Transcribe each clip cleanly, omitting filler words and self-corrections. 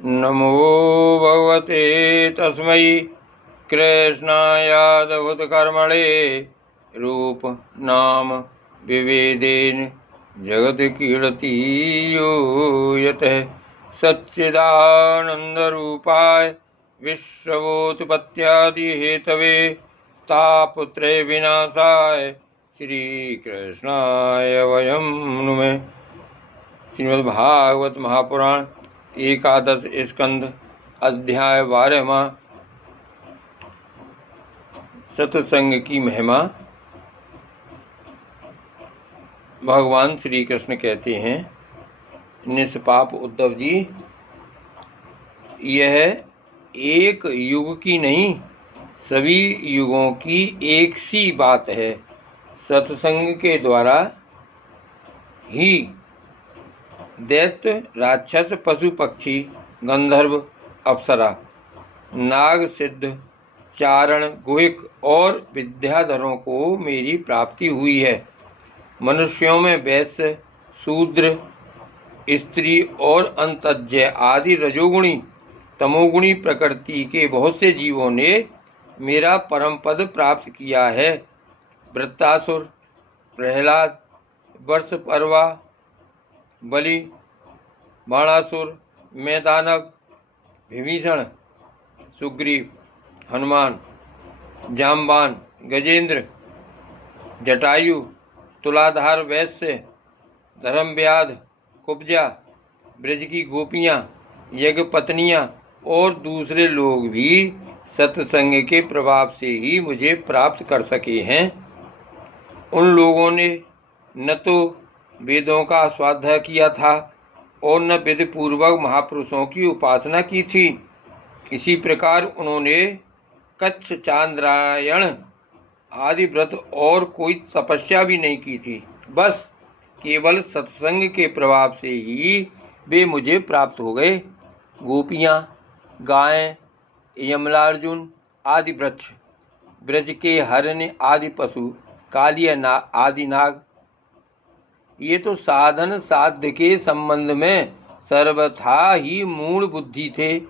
नमो भगवते तस्मै कृष्णायादभूतकर्मणे रूप नाम विभेदेन जगत कीर्ति यो यतः सच्चिदानन्दरूपाय विश्वोत्पत्त्यादिहेतवे तापत्रय विनाशाय श्रीकृष्णाय वयं नुमः। श्रीमद्भागवत महापुराण एकादश स्कंध अध्याय 12वां सत्संग की महिमा। भगवान श्री कृष्ण कहते हैं, निष्पाप उद्धव जी, यह एक युग की नहीं सभी युगों की एक सी बात है। सत्संग के द्वारा ही दैत्य, राक्षस, पशु पक्षी, गंधर्व, अप्सरा, नाग, सिद्ध, चारण, गुहिक और विद्याधरों को मेरी प्राप्ति हुई है। मनुष्यों में वैश्य, शूद्र, स्त्री और अंतज्य आदि रजोगुणी तमोगुणी प्रकृति के बहुत से जीवों ने मेरा परम पद प्राप्त किया है। वृत्तासुर, प्रहलाद, वर्षपर्वा, बलि, बाणासुर, मैदानव, विभीषण, सुग्रीव, हनुमान, जाम्बान, गजेंद्र, जटायु, तुलाधार वैश्य, धर्मव्याध, कुब्जा, ब्रज की गोपियाँ, यज्ञ पत्नियाँ और दूसरे लोग भी सत्संग के प्रभाव से ही मुझे प्राप्त कर सके हैं। उन लोगों ने न तो वेदों का स्वाध्याय किया था और न विधि पूर्वक महापुरुषों की उपासना की थी। इसी प्रकार उन्होंने कच्छ, चांद्रायण आदि व्रत और कोई तपस्या भी नहीं की थी। बस केवल सत्संग के प्रभाव से ही वे मुझे प्राप्त हो गए। गोपियाँ, गायें, यमलार्जुन आदि वृक्ष, ब्रज के हरण आदि पशु, कालिया आदि नाग, ये तो साधन साध्य के संबंध में सर्वथा ही मूढ़ बुद्धि थे।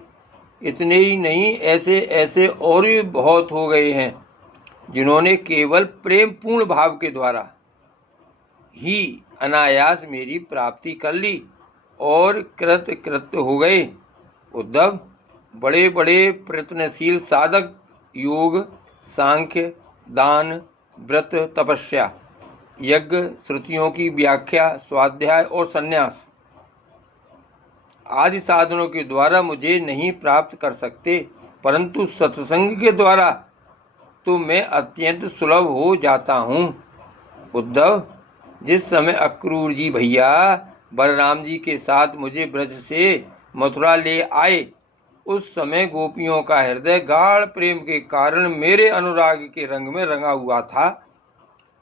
इतने ही नहीं, ऐसे ऐसे और भी बहुत हो गए हैं जिन्होंने केवल प्रेम पूर्ण भाव के द्वारा ही अनायास मेरी प्राप्ति कर ली और कृत हो गए। उद्धव, बड़े बड़े प्रयत्नशील साधक योग, सांख्य, दान, व्रत, तपस्या, यज्ञ, श्रुतियों की व्याख्या, स्वाध्याय और संन्यास आदि साधनों के द्वारा मुझे नहीं प्राप्त कर सकते, परंतु सत्संग के द्वारा तो मैं अत्यंत सुलभ हो जाता हूँ। उद्धव, जिस समय अक्रूर जी भैया बलराम जी के साथ मुझे ब्रज से मथुरा ले आए, उस समय गोपियों का हृदय गाढ़ प्रेम के कारण मेरे अनुराग के रंग में रंगा हुआ था।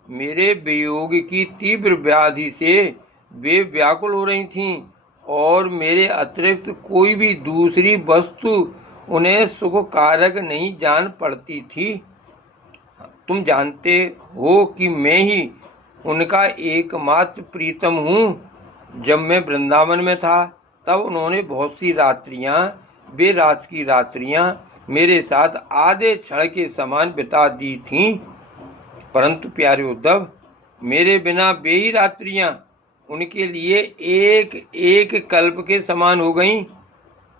मेरे वियोग की तीव्र व्याधि से वे व्याकुल हो रही थीं और मेरे अतिरिक्त कोई भी दूसरी वस्तु उन्हें सुखकारक नहीं जान पड़ती थी। तुम जानते हो कि मैं ही उनका एकमात्र प्रीतम हूँ। जब मैं वृंदावन में था तब उन्होंने बहुत सी रात्रियाँ, बेरात की रात्रियाँ मेरे साथ आधे क्षण के समान बिता दी थीं। परंतु प्यारे उद्धव, मेरे बिना वे ही रात्रियाँ उनके लिए एक एक कल्प के समान हो गईं।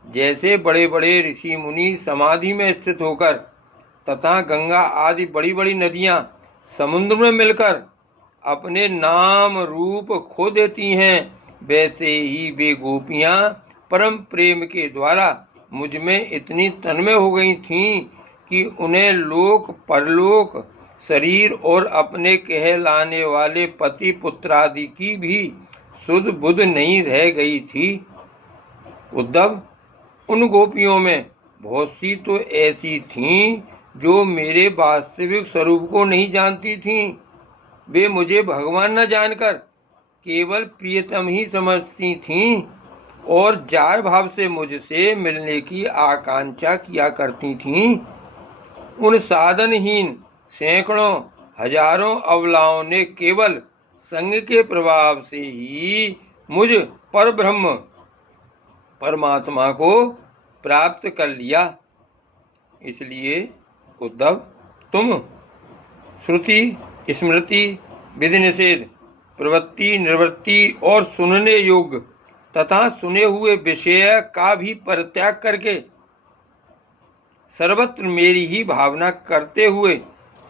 जैसे बड़े बड़े ऋषि मुनि समाधि में स्थित होकर तथा गंगा आदि बड़ी बड़ी नदियाँ समुद्र में मिलकर अपने नाम रूप खो देती हैं, वैसे ही वे गोपियाँ परम प्रेम के द्वारा मुझ में इतनी तन्मय हो गई थीं कि उन्हें लोक परलोक, शरीर और अपने कहलाने वाले पति पुत्र आदि की भी सुध बुध नहीं रह गई थी। उद्धव, उन गोपियों में बहुत सी तो ऐसी थीं जो मेरे वास्तविक स्वरूप को नहीं जानती थीं। वे मुझे भगवान न जानकर केवल प्रियतम ही समझती थीं और जार भाव से मुझसे मिलने की आकांक्षा किया करती थीं। उन साधनहीन सैकड़ों हजारों अबलाओं ने केवल संग के प्रभाव से ही मुझ पर ब्रह्म परमात्मा को प्राप्त कर लिया। इसलिए उद्धव, तुम श्रुति, स्मृति, विधि निषेध, प्रवृत्ति, निवृत्ति और सुनने योग्य तथा सुने हुए विषय का भी परित्याग करके सर्वत्र मेरी ही भावना करते हुए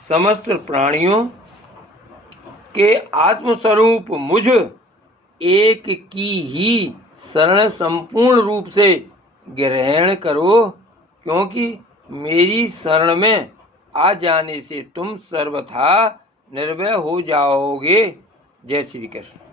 समस्त प्राणियों के आत्मस्वरूप मुझ एक की ही शरण संपूर्ण रूप से ग्रहण करो, क्योंकि मेरी शरण में आ जाने से तुम सर्वथा निर्भय हो जाओगे। जय श्री कृष्ण।